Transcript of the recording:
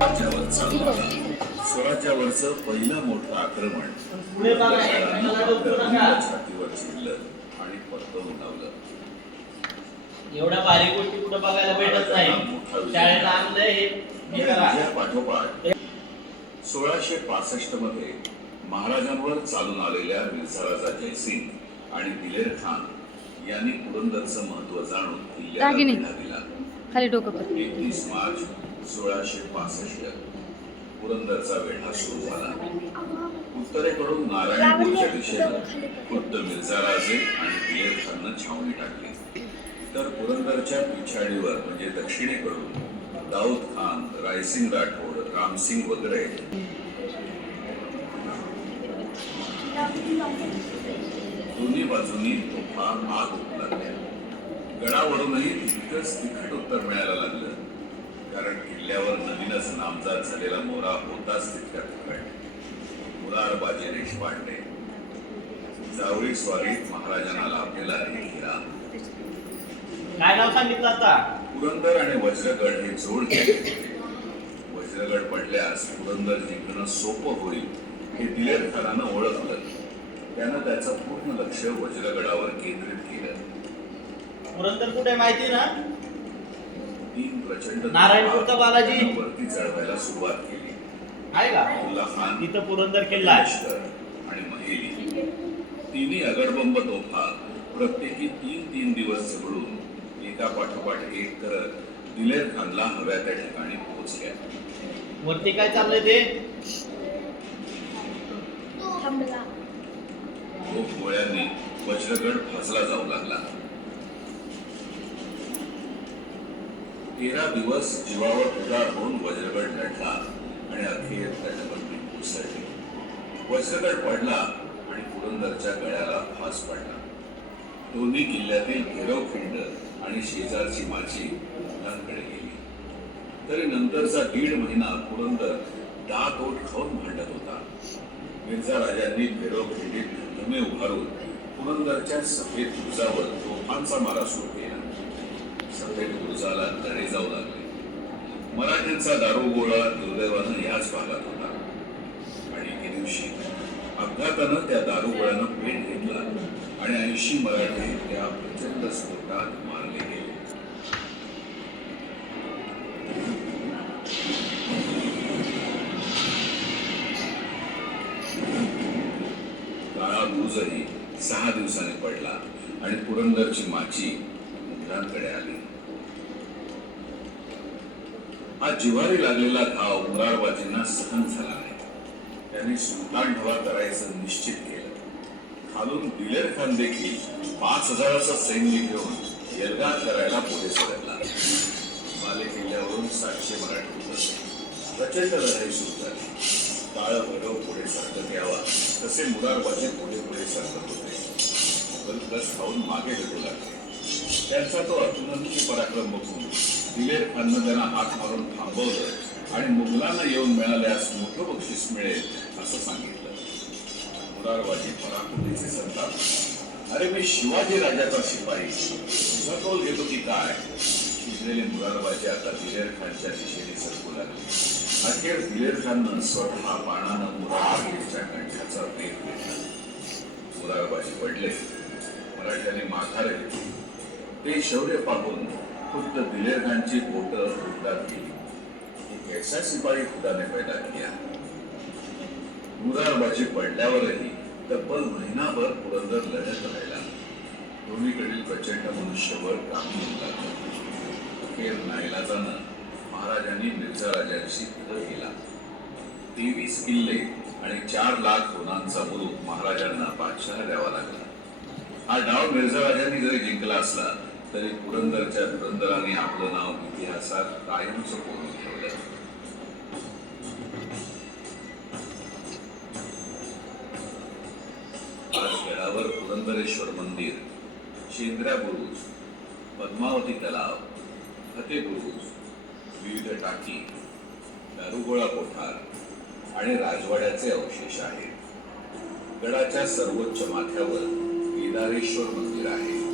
राज्यावर चालू झाला. स्वराज्यावरचं पहिलं मोठं आक्रमण छातीवर चिडलं आणि परतवून लावलं. एवढ्या बारीक गोष्टी कुठं बघायला भेटत नाही. शाळेला आणलंय हे पाठोपाठ 1665 मध्ये महाराजांवर चालून आलेल्या मिर्झा राजा जयसिंग आणि दिलेर खान यांनी पुरंदरचं महत्व जाणून किल्ल्याला लढा दिला. खाली डोकं 31 मार्च 1665 पुरंदरचा वेढा सुरू झाला. उत्तरेकडून नारायणपूरच्या दिशेनं खुद्द मिर्झा राजे आणि दिलेर खाननं छावणी टाकली. तर पुरंदरच्या पिछाडीवर म्हणजे दक्षिणेकडून दाऊद खान, रायसिंग राठोड, रामसिंग वगैरे दोन्ही बाजूनी तोफा आग होऊ लागल्या. गडावरूनही तितकंच तिखट उत्तर मिळायला लागलं, कारण किल्ल्यावर नवीनच नामजात झालेला मोरा होताच तितका तिखट. मुरारबाजी देशपांडे जावळी स्वारीत महाराजांना लाभलेला एक हिरा. काय नाव सांगितलं आता? पुरंदर आणि वज्रगड हे जोड केले होते. वज्रगड पडल्यास पुरंदर जिंकणं सोपं होईल हे दिलेर खानानं ओळखलं. त्यानं त्याचं पूर्ण लक्ष वज्रगडावर केंद्रित केलं. पुरंदर कुठे माहिती ना? 3 प्रचंड नारायणपूरचा बालाजी वरती चढवायला सुरुवात केली. आहे का? अब्दुल्ला खान, तिथं पुरंदर किल्ला आहे. लष्कर आणि महेली तिन्ही अगडबंब तोफा प्रत्येकी 3-3 दिवस झगडून एका पाठोपाठ एक करत दिलेर खानला हव्या त्या ठिकाणी पोहोचल्या. वरती काय चाललंय ते? गोळ्यांनी वज्रगड फसला जाऊ लागला. 13 दिवस जीवावर उदार होऊन वज्रगड लढला आणि अखेर तटबंदी कोसळली. वज्रगड पडला आणि पुरंदरच्या गळ्याला फास पडला. दोन्ही किल्ल्यातील घेरव खिंड आणि शेजारची माची मुघलांकडे गेली. तरी नंतरचा 1.5 महिना पुरंदर दात-ओठ खाऊन भांडत होता. मिर्झा राजांनी घेरव खिंडीत धमधमे उभारून पुरंदरच्या सफेद बुरुजावर तोफांचा मारा सुरू केला. सफेद बुरुजाला तडे जाऊ लागले. मराठ्यांचा दारुगोळा दुर्दैवानं याच भागात होता आणि एके दिवशी अपघातानं त्या दारुगोळ्यानं पेट घेतला आणि 80 मराठे त्या प्रचंड स्फोटात मारले गेले. काळा बुरुजही 6 दिवसांनी पडला आणि पुरंदरची माची मुघलांकडे आली. हा जिव्हारी लागलेला घाव मुरारबाजींना सहन झाला नाही. त्यांनी सुलतान ढवा करायचं निश्चित केलं. खालून दिलेर खान देखील 5000चं सैन्य घेऊन एल्गार करायला पुढे सरकला. माले किल्ल्यावरून 700 मराठी उतरले. प्रचंड लढाई सुरू झाली. काळ भैरव पुढे सरकत यावा तसे मुरारबाजी पुढे सरकत होते. कस खाऊन मागे हटू लागले. त्यांचा तो अतुलनीय पराक्रम बघून दिलेर खाननं त्यांना हात मारून थांबवलं आणि मुघलांना येऊन मिळाल्यास मोठं बक्षीस मिळेल असं सांगितलं. मुरारबाजी पराकुटीचे सरकार, अरे मी शिवाजी राजाचा शिपाई, तुझा कौल घेतो की काय? शिजलेले मुरारबाजी आता दिलेर खानच्या दिशेने सरकू लागले. अखेर दिलेर खाननं स्वतः बाणानं मुरारबाजीच्या कंठाचा वेग घेतला. मुरारबाजी पडले. मराठ्यांनी माघार घेतली. ते शौर्य पाहून खुद्द दिलेर खानची बोटं उडतात गेली. एक ऐसा सिपाही खुदा ने पैदा किया. मुरारबाजी पडल्यावरही तब्बल महिनाभर पुरंदर लढत राहिला. दोन्हीकडील प्रचंड मनुष्यबळ कामी होऊ लागलं. अखेर नाईलाजानं महाराजांनी मिर्झा राजांशी युद्ध केला. 23 किल्ले आणि 4 लाख होनांचा मुलूक महाराजांना बादशाह द्यावा लागला. हा डाव मिर्झा राजांनी जरी जिंकला असला तरी पुरंदरच्या धुरंदराने आपलं नाव इतिहासात कायमचं कोरून ठेवलं. आज गडावर पुरंदरेश्वर मंदिर, शेंद्र्या बुरुज, पद्मावती तलाव, फते बुरुज, विविध टाकी, दारुगोळा कोठार आणि राजवाड्याचे अवशेष आहेत. गडाच्या सर्वोच्च माथ्यावर केदारेश्वर मंदिर आहे.